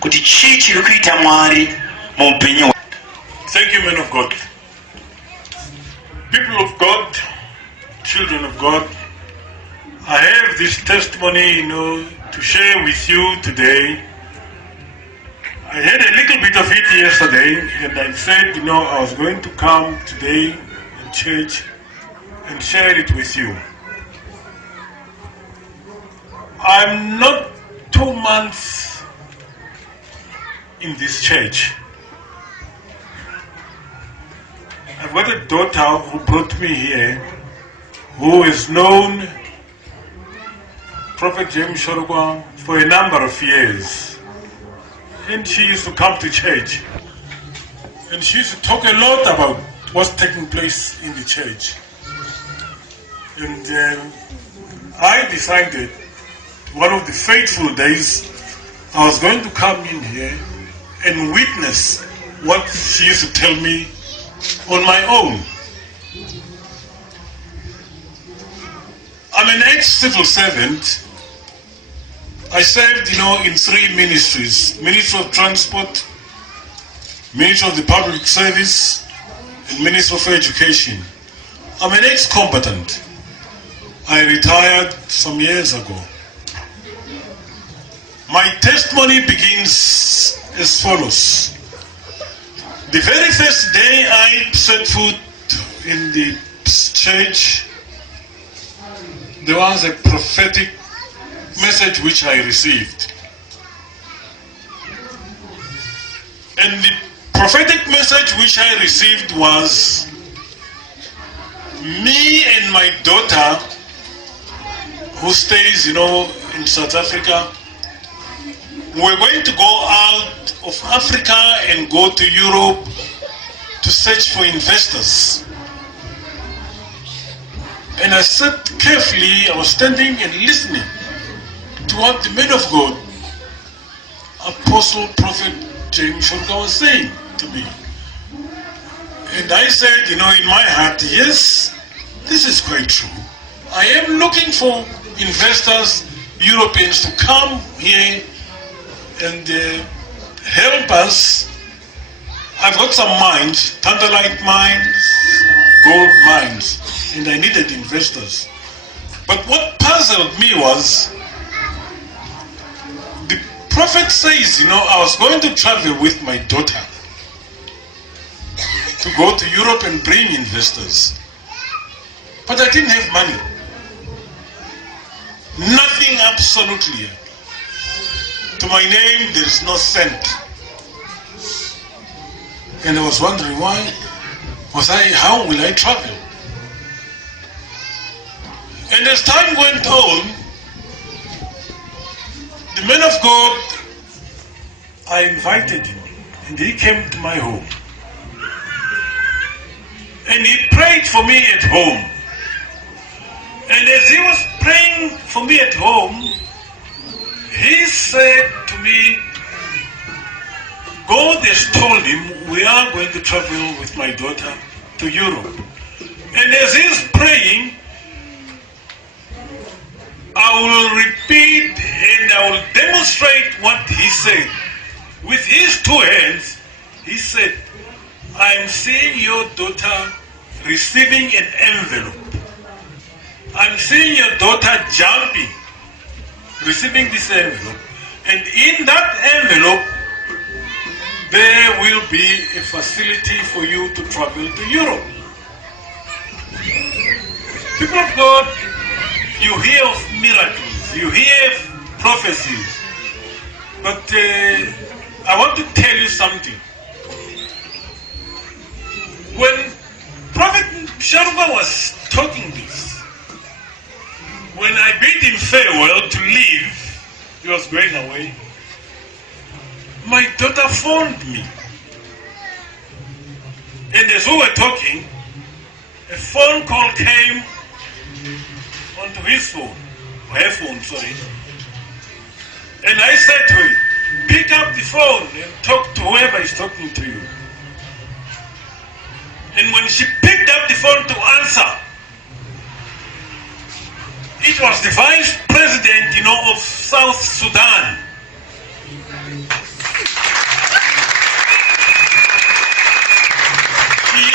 kuti chi chiri kuita Mwari muupenyu. Thank you, men of God. People of God, children of God, I have this testimony, to share with you today. I had a little bit of it yesterday, and I said, I was going to come today in church and share it with you. I'm not 2 months in this church. I've got a daughter who brought me here, who has known Prophet James Shorogwa for a number of years. And she used to come to church. And she used to talk a lot about what's taking place in the church. And I decided one of the fateful days I was going to come in here and witness what she used to tell me on my own. I'm an ex-civil servant. I served, in 3 ministries: Ministry of Transport, Ministry of the Public Service, and Ministry of Education. I'm an ex-combatant. I retired some years ago. My testimony begins as follows. The very first day I set foot in the church, there was a prophetic message which I received. And the prophetic message which I received was, me and my daughter, who stays, in South Africa, we're going to go out of Africa and go to Europe to search for investors. And I sat carefully, I was standing and listening to what the man of God, Apostle Prophet James Shorogwa, was saying to me. And I said, in my heart, yes, this is quite true. I am looking for investors, Europeans, to come here and help us. I've got some mines, tantalite mines, gold mines, and I needed investors. But what puzzled me was, the prophet says, I was going to travel with my daughter to go to Europe and bring investors. But I didn't have money. Nothing, absolutely. To my name, there is no cent. And I was wondering how will I travel? And as time went on, the man of God, I invited him, and he came to my home. And he prayed for me at home. And as he was praying for me at home, he said to me, God has told him we are going to travel with my daughter to Europe. And as he's praying, I will repeat and I will demonstrate what he said. With his 2 hands, he said, I'm seeing your daughter receiving an envelope. I'm seeing your daughter jumping, receiving this envelope. And in that envelope, there will be a facility for you to travel to Europe. People of God, you hear of miracles, you hear of prophecies, but I want to tell you something. When Prophet Shorogwa was talking this, when I bid him farewell to leave, he was going away, my daughter phoned me. And as we were talking, a phone call came onto his phone, or her phone, sorry. And I said to him, pick up the phone and talk to whoever is talking to you. And when she picked up the phone to answer, It was the vice president, of South Sudan.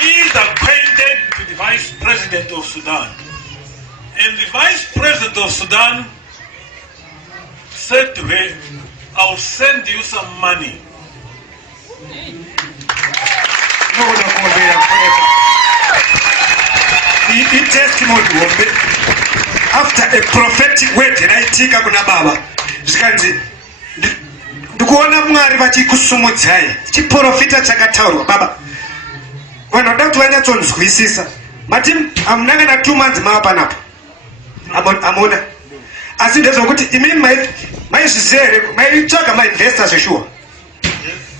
He is acquainted with the vice president of Sudan. And the vice president of Sudan said to her, I'll send you some money. The testimony after a prophetic word inaitika kuna baba zvikanzi ndikuona Mwari vachikusumudzai chiprofita chakataurwa baba vanhu vanoda kuti vanyatsonzwisisa mati hamuna kana 2 months mava panapo hamuna asi ndezvokuti imimi maizviziva here maitsvaga mainvestors zveshuwa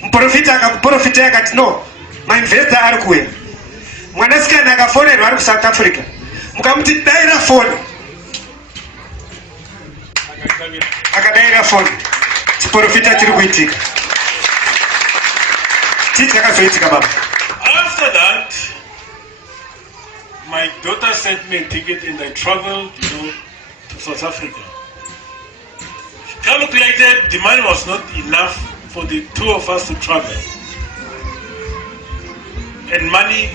muprofita akakuprofita akati no mainvestor ari kuwena mwanasikana akafonerwa ari kuSouth Africa mukamuti daira foni akadaira foni chiprofita chiri kuitika chii chakazoitika baba. After that, my daughter sent me a ticket and I traveled, to South Africa. She calculated the money was not enough for the two of us to travel. And money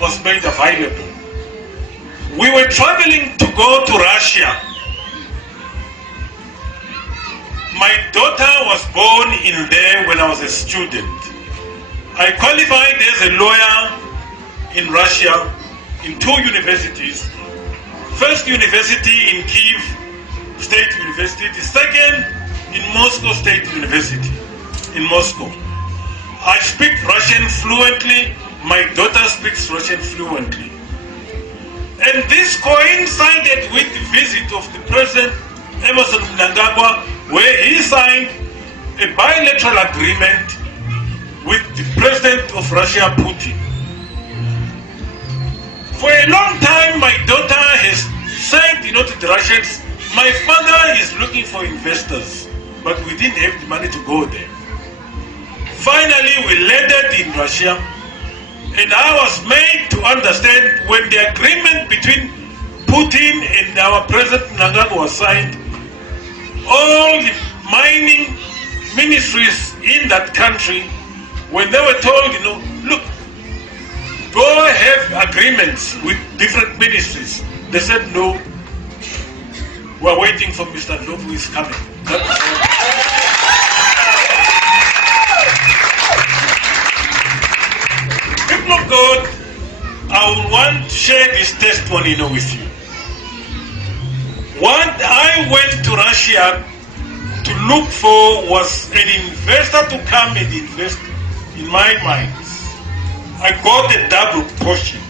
was made available. We were traveling to go to Russia. My daughter was born in there when I was a student. I qualified as a lawyer in Russia in 2 universities. First university in Kyiv State University, the second in Moscow State University in Moscow. I speak Russian fluently. My daughter speaks Russian fluently. And this coincided with the visit of the President Emmerson Mnangagwa, where he signed a bilateral agreement with the President of Russia, Putin. For a long time, my daughter has said, to the Russians, my father is looking for investors, but we didn't have the money to go there. Finally, we landed in Russia, and I was made to understand when the agreement between Putin and our President Mnangagwa was signed, all the mining ministries in that country, when they were told, look, go have agreements with different ministries, they said, no, we're waiting for Mr. Ndlovu who is coming. People of God, I would want to share this testimony with you. What I went to Russia to look for was an investor to come and invest in my mines. I got a double portion.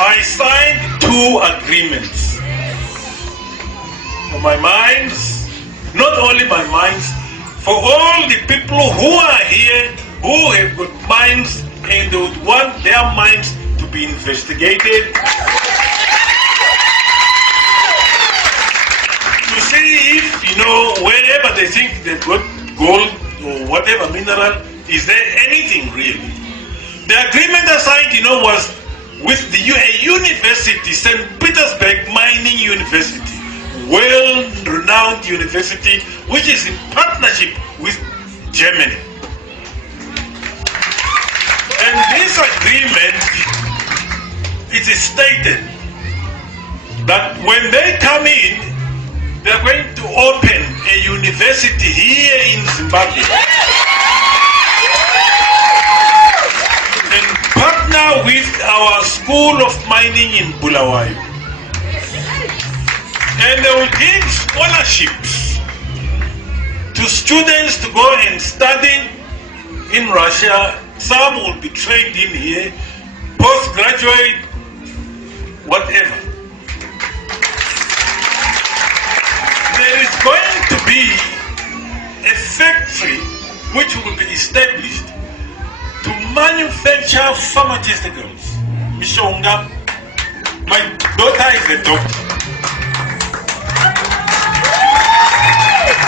I signed 2 agreements for my mines, not only my mines, for all the people who are here who have got mines and they would want their mines to be investigated to see if, wherever they think they've got gold or whatever mineral, is there anything really? The agreement I signed, was with the university, St. Petersburg Mining University, well-renowned university, which is in partnership with Germany. And this agreement, it is stated that when they come in, they're going to open a university here in Zimbabwe and partner with our School of Mining in Bulawayo. And they will give scholarships to students to go and study in Russia. Some will be trained in here, postgraduate, whatever. There is going to be a factory which will be established to manufacture pharmaceuticals. Mishonga, my daughter is a doctor.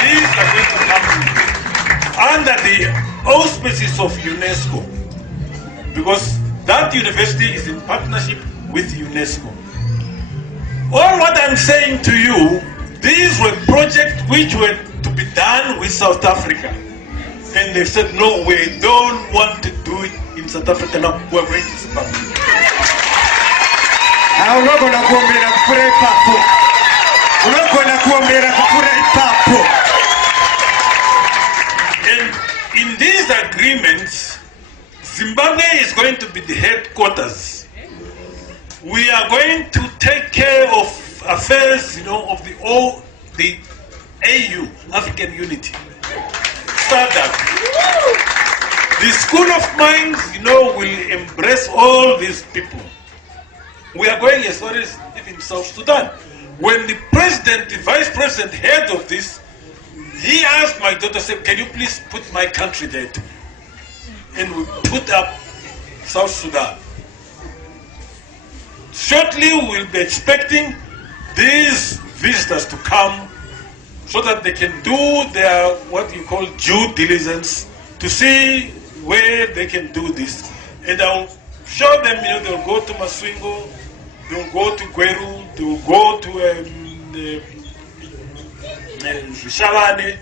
These are going to come under the auspices of UNESCO. because that university is in partnership with UNESCO. All what I'm saying to you, these were projects which were to be done with South Africa. And they said, no, we don't want to do it in South Africa now, we're going to Zimbabwe. And in these agreements, Zimbabwe is going to be the headquarters. We are going to take care of affairs, of the AU, African Unity. SADC. The School of Mines, will embrace all these people. We are going as far as even South Sudan. When the president, the vice president heard of this, he asked my daughter, said, can you please put my country there too? And we put up South Sudan. Shortly, we'll be expecting these visitors to come so that they can do their, what you call, due diligence to see where they can do this. And I'll show them, they'll go to Maswingo, they'll go to Gweru, they'll go to Shavane,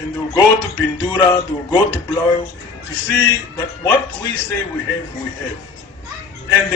and they'll go to Bindura, they'll go to Blau to see that what we say we have, we have. And